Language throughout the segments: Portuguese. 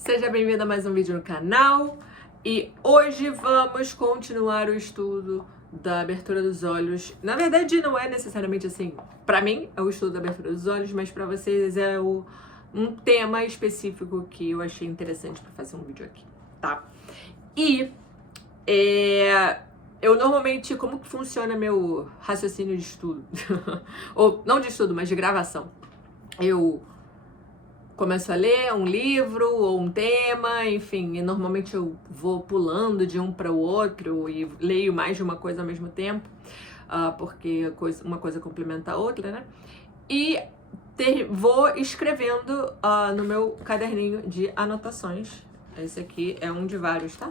Seja bem-vindo a mais um vídeo no canal e hoje vamos continuar o estudo da abertura dos olhos. Na verdade não é necessariamente assim, pra mim é o estudo da abertura dos olhos, mas pra vocês é um tema específico que eu achei interessante pra fazer um vídeo aqui, tá? E eu normalmente, como que funciona meu raciocínio de estudo? Ou não de estudo, mas de gravação. Eu começo a ler um livro ou um tema, enfim, e normalmente eu vou pulando de um para o outro e leio mais de uma coisa ao mesmo tempo, porque uma coisa complementa a outra, né? E vou escrevendo no meu caderninho de anotações. Esse aqui é um de vários, tá?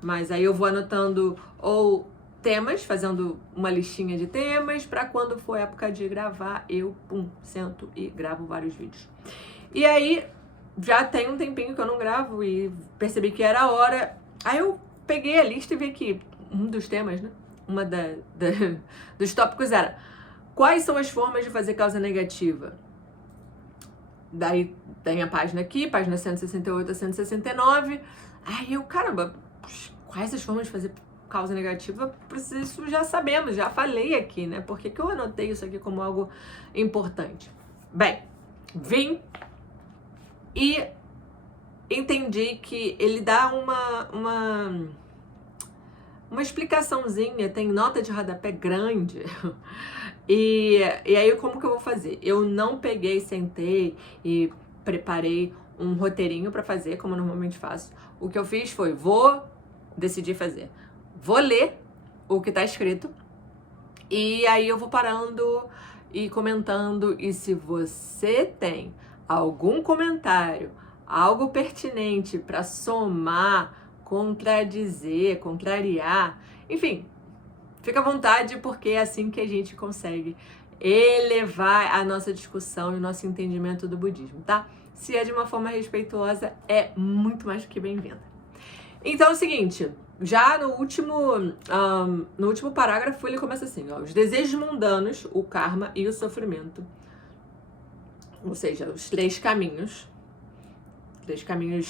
Mas aí eu vou anotando ou temas, fazendo uma listinha de temas, para quando for época de gravar, eu, sento e gravo vários vídeos. E aí, já tem um tempinho que eu não gravo e percebi que era a hora. Aí eu peguei a lista e vi que um dos temas, né? Dos tópicos era: quais são as formas de fazer causa negativa? Daí tem a página aqui, página 168 a 169. Aí eu, caramba, quais as formas de fazer causa negativa? Isso já sabemos, já falei aqui, né? Por que eu anotei isso aqui como algo importante? Bem, vim e entendi que ele dá uma explicaçãozinha, tem nota de rodapé grande. E aí, como que eu vou fazer? Eu não peguei, sentei e preparei um roteirinho para fazer, como eu normalmente faço. O que eu fiz foi, decidi fazer. Vou ler o que tá escrito e aí eu vou parando e comentando. E se você tem algum comentário, algo pertinente para somar, contradizer, contrariar, enfim, fica à vontade, porque é assim que a gente consegue elevar a nossa discussão e o nosso entendimento do budismo, tá? Se é de uma forma respeitosa, é muito mais do que bem-vinda. Então é o seguinte, já no último parágrafo ele começa assim, ó: os desejos mundanos, o karma e o sofrimento, ou seja, os três caminhos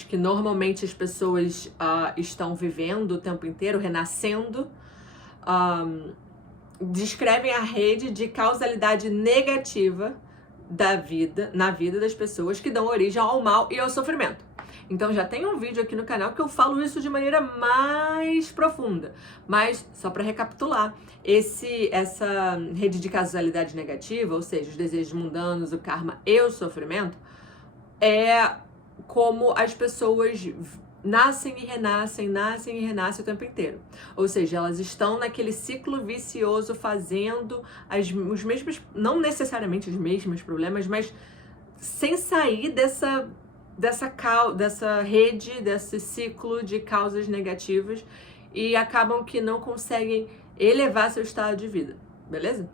que normalmente as pessoas estão vivendo o tempo inteiro, renascendo, descrevem a rede de causalidade negativa na vida das pessoas, que dão origem ao mal e ao sofrimento. Então já tem um vídeo aqui no canal que eu falo isso de maneira mais profunda. Mas, só para recapitular, essa rede de causalidade negativa, ou seja, os desejos mundanos, o karma e o sofrimento, é como as pessoas nascem e renascem o tempo inteiro. Ou seja, elas estão naquele ciclo vicioso, fazendo os mesmos, não necessariamente os mesmos problemas, mas sem sair dessa rede, desse ciclo de causas negativas, e acabam que não conseguem elevar seu estado de vida, beleza?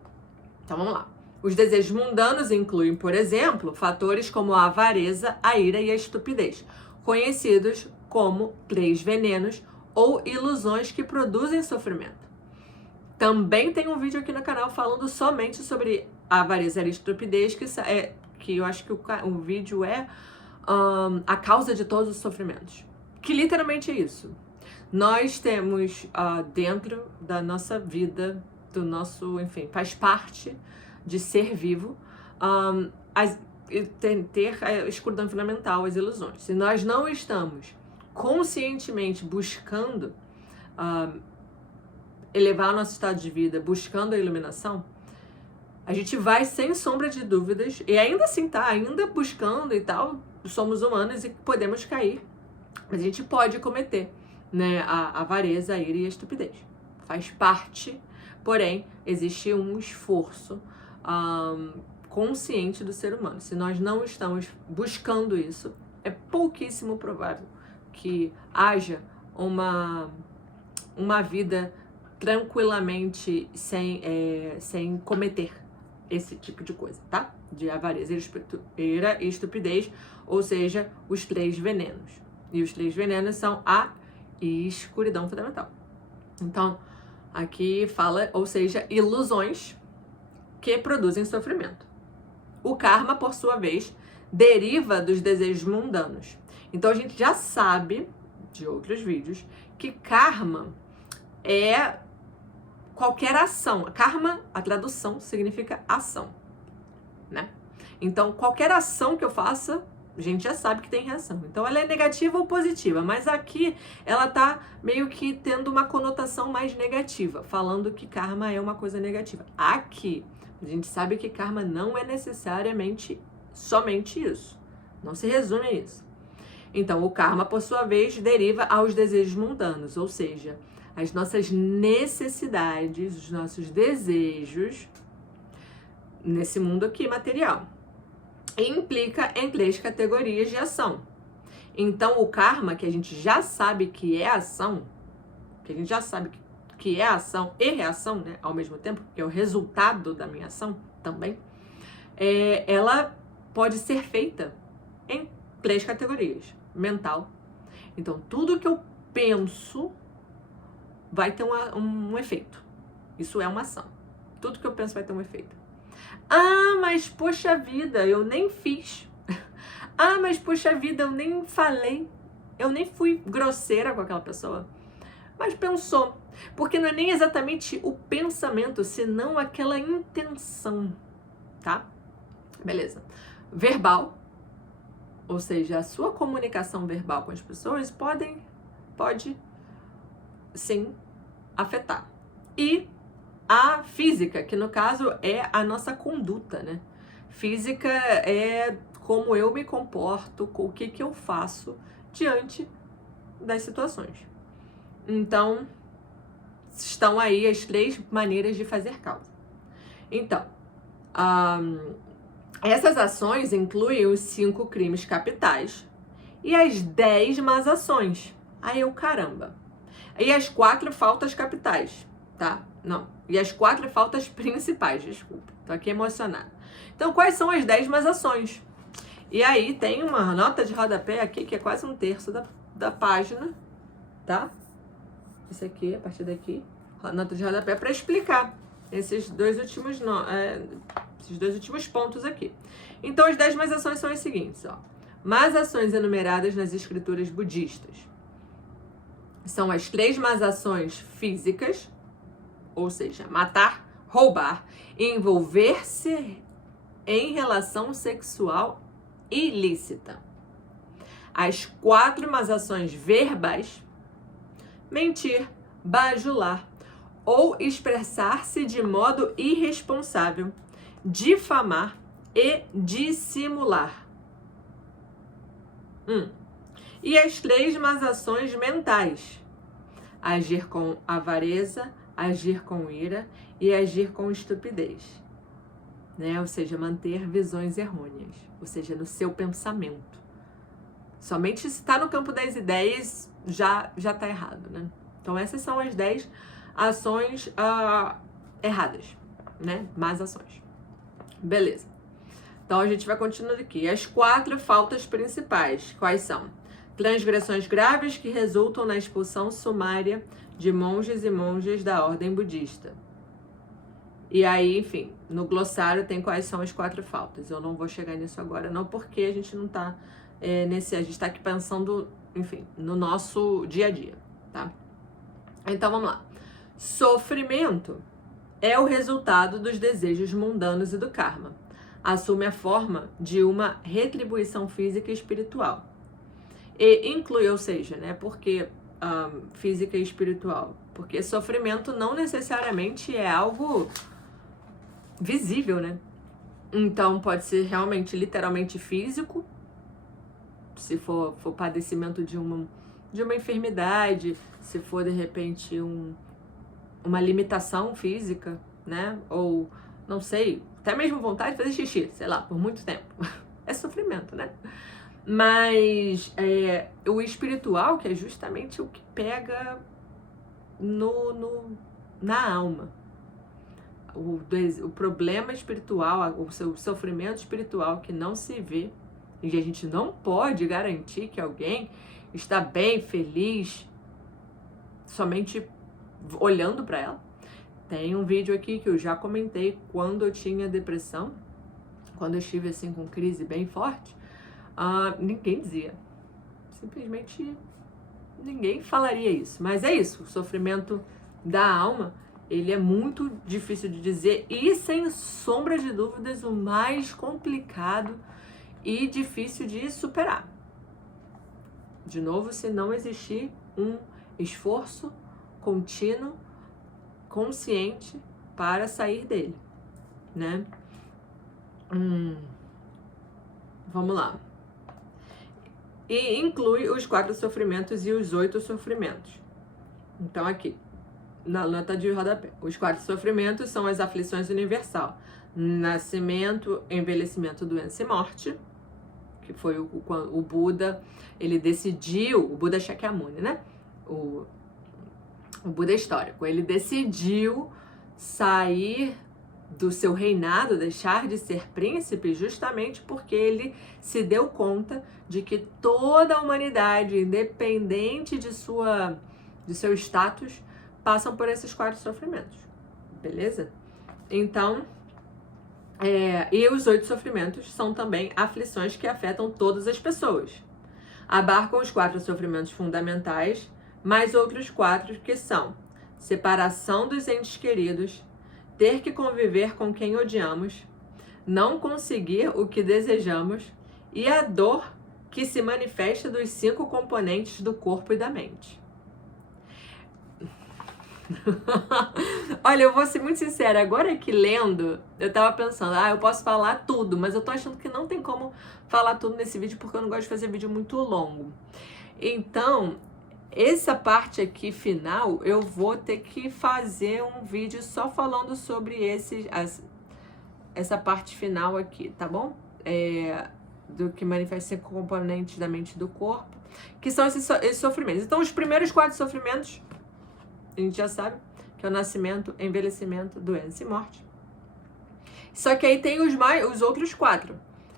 Então vamos lá. Os desejos mundanos incluem, por exemplo, fatores como a avareza, a ira e a estupidez, conhecidos como três venenos ou ilusões que produzem sofrimento. Também tem um vídeo aqui no canal falando somente sobre a avareza e a estupidez, que eu acho que o vídeo é a causa de todos os sofrimentos. Que literalmente é isso. Nós temos dentro da nossa vida, enfim, faz parte de ser vivo, ter a escuridão fundamental, as ilusões. Se nós não estamos conscientemente buscando elevar o nosso estado de vida, buscando a iluminação, a gente vai, sem sombra de dúvidas, e ainda assim ainda buscando e tal, somos humanos e podemos cair, mas a gente pode cometer, né, a avareza, a ira e a estupidez. Faz parte, porém, existe um esforço consciente do ser humano. Se nós não estamos buscando isso, é pouquíssimo provável que haja uma vida tranquilamente sem cometer esse tipo de coisa, tá? De avareza, ira e estupidez, ou seja, os três venenos. E os três venenos são a escuridão fundamental. Então, aqui fala, ou seja, ilusões que produzem sofrimento. O karma, por sua vez, deriva dos desejos mundanos. Então a gente já sabe, de outros vídeos, que karma é qualquer ação. Karma, a tradução, significa ação, né? Então, qualquer ação que eu faça, a gente já sabe que tem reação. Então, ela é negativa ou positiva, mas aqui ela tá meio que tendo uma conotação mais negativa, falando que karma é uma coisa negativa. Aqui, a gente sabe que karma não é necessariamente somente isso. Não se resume a isso. Então, o karma, por sua vez, deriva aos desejos mundanos, ou seja, as nossas necessidades, os nossos desejos nesse mundo aqui material. E implica em 3 categorias de ação. Então, o karma, que a gente já sabe que é ação, que a gente já sabe que é ação e reação, né, ao mesmo tempo, que é o resultado da minha ação também, ela pode ser feita em 3 categorias. Mental. Então, tudo que eu penso vai ter um efeito. Isso é uma ação. Tudo que eu penso vai ter um efeito. Ah, mas poxa vida, eu nem fiz. Ah, mas poxa vida, eu nem falei. Eu nem fui grosseira com aquela pessoa. Mas pensou. Porque não é nem exatamente o pensamento, senão aquela intenção, tá? Beleza. Verbal, ou seja, a sua comunicação verbal com as pessoas pode sim afetar. E a física, que no caso é a nossa conduta, né? Física é como eu me comporto, com o que eu faço diante das situações. Então, estão aí as 3 maneiras de fazer causa. Então, essas ações incluem os 5 crimes capitais e as 10 más ações. Aí caramba. E as 4 faltas capitais, tá? Não. E as 4 faltas principais, desculpa. Tô aqui emocionada. Então, quais são as 10 más ações? E aí tem uma nota de rodapé aqui, que é quase 1/3 da página, tá? Isso aqui, a partir daqui, nota de rodapé para explicar esses dois últimos pontos aqui. Então, as 10 más ações são as seguintes, ó. Más ações enumeradas nas escrituras budistas. São as 3 más ações físicas, ou seja, matar, roubar, envolver-se em relação sexual ilícita. As 4 más ações verbais, mentir, bajular ou expressar-se de modo irresponsável, difamar e dissimular. E as 3 más ações mentais, agir com avareza, agir com ira e agir com estupidez, né? Ou seja, manter visões errôneas, ou seja, no seu pensamento. Somente se está no campo das ideias, já está errado, né? Então, essas são as 10 ações erradas, né? Más ações. Beleza. Então, a gente vai continuando aqui. As 4 faltas principais, quais são? Transgressões graves que resultam na expulsão sumária de monges e monjas da ordem budista. E aí, enfim, no glossário tem quais são as 4 faltas. Eu não vou chegar nisso agora, não, porque a gente não tá a gente tá aqui pensando, enfim, no nosso dia a dia, tá? Então, vamos lá. Sofrimento é o resultado dos desejos mundanos e do karma. Assume a forma de uma retribuição física e espiritual. E inclui, ou seja, né, porque física e espiritual, porque sofrimento não necessariamente é algo visível, né? Então pode ser realmente, literalmente físico, se for padecimento de uma enfermidade, se for de repente uma limitação física, né? Ou, não sei, até mesmo vontade de fazer xixi, sei lá, por muito tempo. É sofrimento, né? Mas o espiritual, que é justamente o que pega na alma. O problema espiritual, o seu sofrimento espiritual que não se vê, e a gente não pode garantir que alguém está bem, feliz, somente olhando para ela. Tem um vídeo aqui que eu já comentei quando eu tinha depressão, quando eu estive assim com crise bem forte. Ninguém dizia. Simplesmente ninguém falaria isso. Mas é isso, o sofrimento da alma, ele é muito difícil de dizer e, sem sombra de dúvidas, o mais complicado e difícil de superar. De novo, se não existir um esforço contínuo, consciente, para sair dele, né? Vamos lá. E inclui os 4 sofrimentos e os 8 sofrimentos. Então, aqui, na nota de rodapé. Os 4 sofrimentos são as aflições universal. Nascimento, envelhecimento, doença e morte. Que foi o Buda, ele decidiu, o Buda Shakyamuni, né? O Buda histórico, ele decidiu sair do seu reinado, deixar de ser príncipe, justamente porque ele se deu conta de que toda a humanidade, independente de seu status, passam por esses 4 sofrimentos, beleza? Então, e os 8 sofrimentos são também aflições que afetam todas as pessoas. Abarcam os 4 sofrimentos fundamentais, mais outros 4 que são separação dos entes queridos, ter que conviver com quem odiamos, não conseguir o que desejamos e a dor que se manifesta dos 5 componentes do corpo e da mente. Olha, eu vou ser muito sincera, agora que lendo, eu tava pensando, eu posso falar tudo, mas eu tô achando que não tem como falar tudo nesse vídeo porque eu não gosto de fazer vídeo muito longo. Então, essa parte aqui final, eu vou ter que fazer um vídeo só falando sobre essa parte final aqui, tá bom? Do que manifesta 5 componentes da mente e do corpo, que são esses sofrimentos. Então, os primeiros 4 sofrimentos, a gente já sabe, que é o nascimento, envelhecimento, doença e morte. Só que aí tem os outros 4,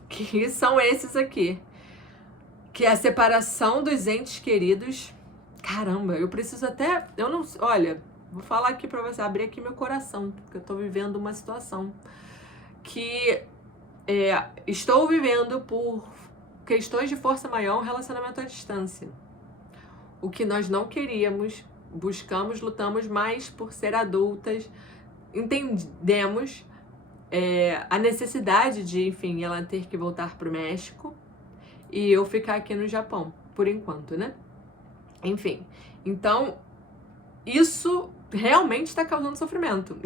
que são esses aqui, que é a separação dos entes queridos. Caramba, eu preciso até, olha, vou falar aqui pra você, abrir aqui meu coração, porque eu tô vivendo uma situação que estou vivendo por questões de força maior, um relacionamento à distância. O que nós não queríamos, buscamos, lutamos, mas por ser adultas, entendemos a necessidade de, enfim, ela ter que voltar pro México e eu ficar aqui no Japão, por enquanto, né? Enfim, então, isso realmente está causando sofrimento.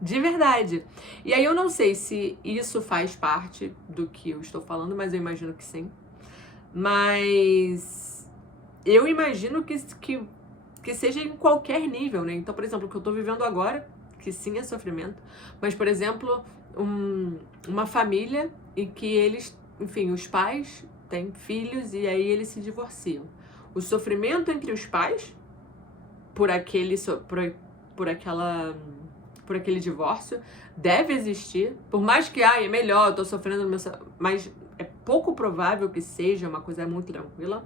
De verdade. E aí eu não sei se isso faz parte do que eu estou falando, mas eu imagino que sim. Mas eu imagino que seja em qualquer nível, né? Então, por exemplo, o que eu estou vivendo agora, que sim é sofrimento, mas, por exemplo, uma família em que eles, enfim, os pais têm filhos e aí eles se divorciam. O sofrimento entre os pais por aquele divórcio deve existir, por mais que é melhor, eu tô sofrendo, mas é pouco provável que seja uma coisa muito tranquila.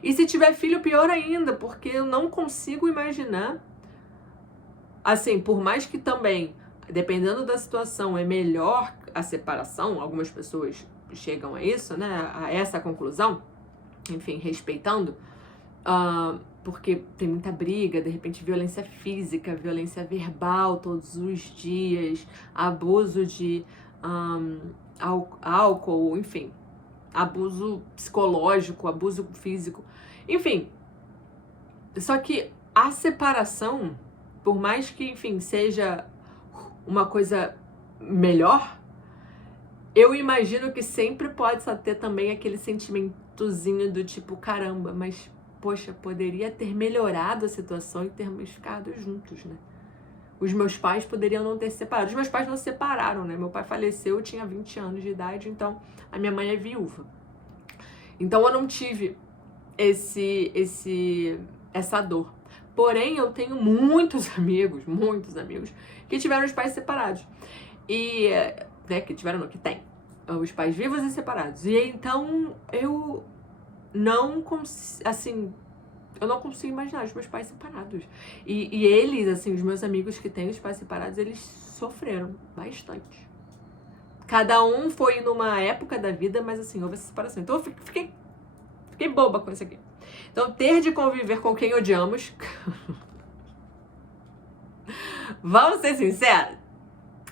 E se tiver filho, pior ainda, porque eu não consigo imaginar, assim, por mais que também, dependendo da situação, é melhor a separação, algumas pessoas chegam a isso, né, a essa conclusão, enfim, respeitando, porque tem muita briga, de repente violência física, violência verbal todos os dias, abuso de álcool, enfim, abuso psicológico, abuso físico, enfim. Só que a separação, por mais que, enfim, seja uma coisa melhor, eu imagino que sempre pode ter também aquele sentimentozinho do tipo, caramba, mas poxa, poderia ter melhorado a situação e termos ficado juntos, né? Os meus pais poderiam não ter se separado. Os meus pais não se separaram, né? Meu pai faleceu, eu tinha 20 anos de idade, então a minha mãe é viúva. Então eu não tive essa dor. Porém, eu tenho muitos amigos, que tiveram os pais separados. E, né, que tem os pais vivos e separados. E então eu não consigo imaginar os meus pais separados. E eles, assim, os meus amigos que têm os pais separados, eles sofreram bastante. Cada um foi numa época da vida, mas assim, houve essa separação. Então eu fiquei Fiquei boba com isso aqui. Então, ter de conviver com quem odiamos. Vamos ser sinceros?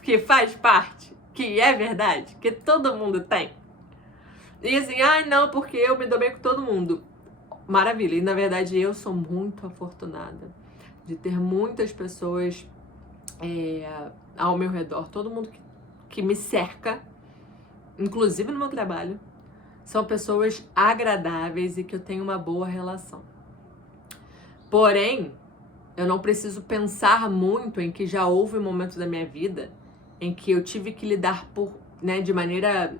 Que faz parte, que é verdade, que todo mundo tem. E assim, ai não, porque eu me dou bem com todo mundo. Maravilha. E na verdade eu sou muito afortunada de ter muitas pessoas ao meu redor. Todo mundo que me cerca, inclusive no meu trabalho, são pessoas agradáveis e que eu tenho uma boa relação. Porém, eu não preciso pensar muito em que já houve momentos da minha vida em que eu tive que lidar de maneira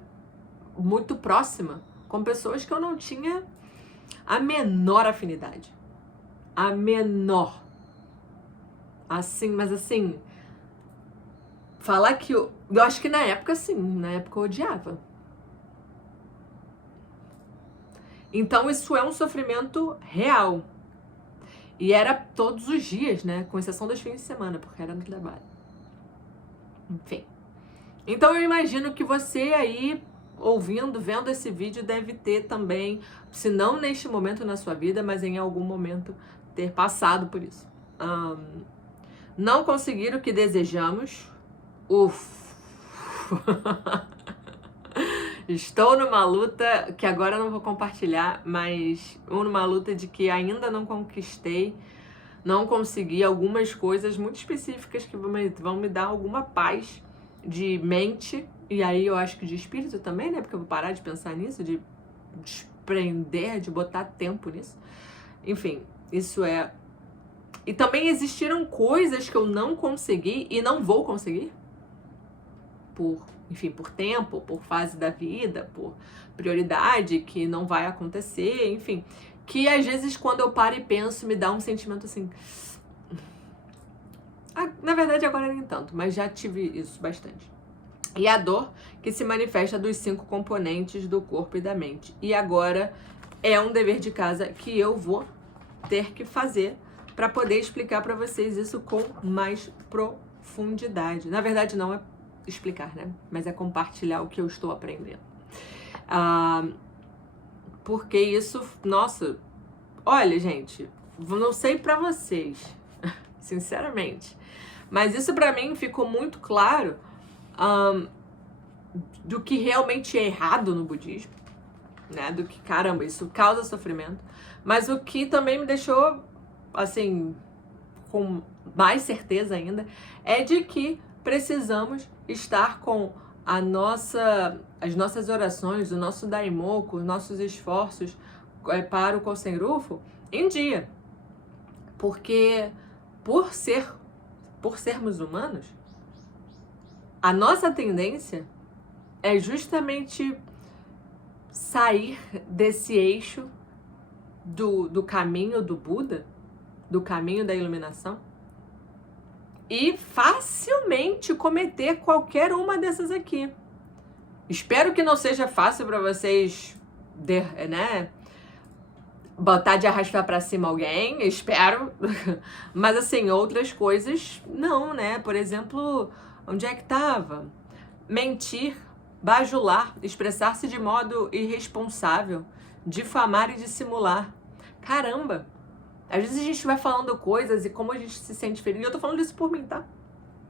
muito próxima com pessoas que eu não tinha a menor afinidade. A menor. Assim, mas assim, falar que eu acho que na época sim, na época eu odiava. Então isso é um sofrimento real. E era todos os dias, né? Com exceção dos fins de semana, porque era no trabalho. Enfim. Então eu imagino que você aí, ouvindo, vendo esse vídeo, deve ter também, se não neste momento na sua vida, mas em algum momento ter passado por isso. Não conseguir o que desejamos. Estou numa luta que agora eu não vou compartilhar, mas numa luta de que ainda não conquistei, não consegui algumas coisas muito específicas que vão me dar alguma paz de mente, e aí eu acho que de espírito também, né? Porque eu vou parar de pensar nisso, de desprender, de botar tempo nisso. Enfim, isso é... E também existiram coisas que eu não consegui e não vou conseguir. Por tempo, por fase da vida, por prioridade que não vai acontecer, enfim. Que às vezes quando eu paro e penso, me dá um sentimento assim... Na verdade agora nem tanto, mas já tive isso bastante. E a dor que se manifesta dos 5 componentes do corpo e da mente. E agora é um dever de casa que eu vou ter que fazer para poder explicar para vocês isso com mais profundidade. Na verdade não é explicar, né? Mas é compartilhar o que eu estou aprendendo. Porque isso, nossa, olha, gente, não sei pra vocês, sinceramente, mas isso pra mim ficou muito claro do que realmente é errado no budismo, né? Do que, caramba, isso causa sofrimento, mas o que também me deixou, assim, com mais certeza ainda, é de que precisamos estar com as nossas orações, o nosso daimoku, os nossos esforços para o Kosen Rufu em dia. Porque por sermos humanos, a nossa tendência é justamente sair desse eixo do caminho do Buda, do caminho da iluminação, e facilmente cometer qualquer uma dessas aqui. Espero que não seja fácil para vocês, né, botar de arrastar para cima alguém, espero. Mas assim, outras coisas não, né? Por exemplo, onde é que tava? Mentir, bajular, expressar-se de modo irresponsável, difamar e dissimular. Caramba! Às vezes a gente vai falando coisas e como a gente se sente ferido. E eu tô falando isso por mim, tá?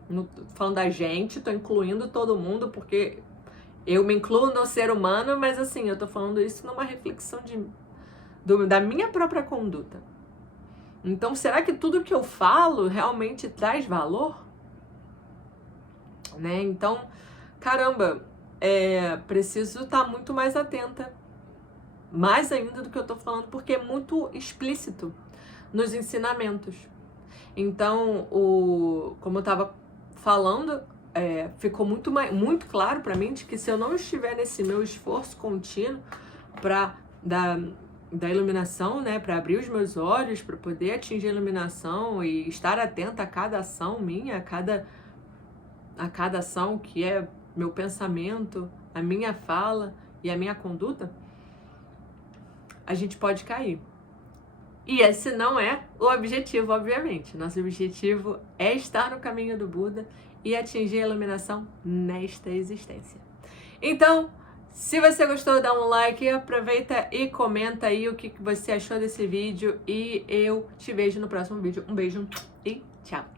Não tô falando da gente, tô incluindo todo mundo, porque eu me incluo no ser humano, mas assim, eu tô falando isso numa reflexão da minha própria conduta. Então, será que tudo que eu falo realmente traz valor? Né? Então, caramba, preciso estar muito mais atenta. Mais ainda do que eu tô falando, porque é muito explícito nos ensinamentos. Então, como eu estava falando, ficou muito claro para mim de que se eu não estiver nesse meu esforço contínuo da iluminação, né, para abrir os meus olhos, para poder atingir a iluminação e estar atenta a cada ação minha, a cada ação que é meu pensamento, a minha fala e a minha conduta, a gente pode cair. E esse não é o objetivo, obviamente. Nosso objetivo é estar no caminho do Buda e atingir a iluminação nesta existência. Então, Se você gostou, dá um like, aproveita e comenta aí o que você achou desse vídeo e eu te vejo no próximo vídeo. Um beijo e tchau!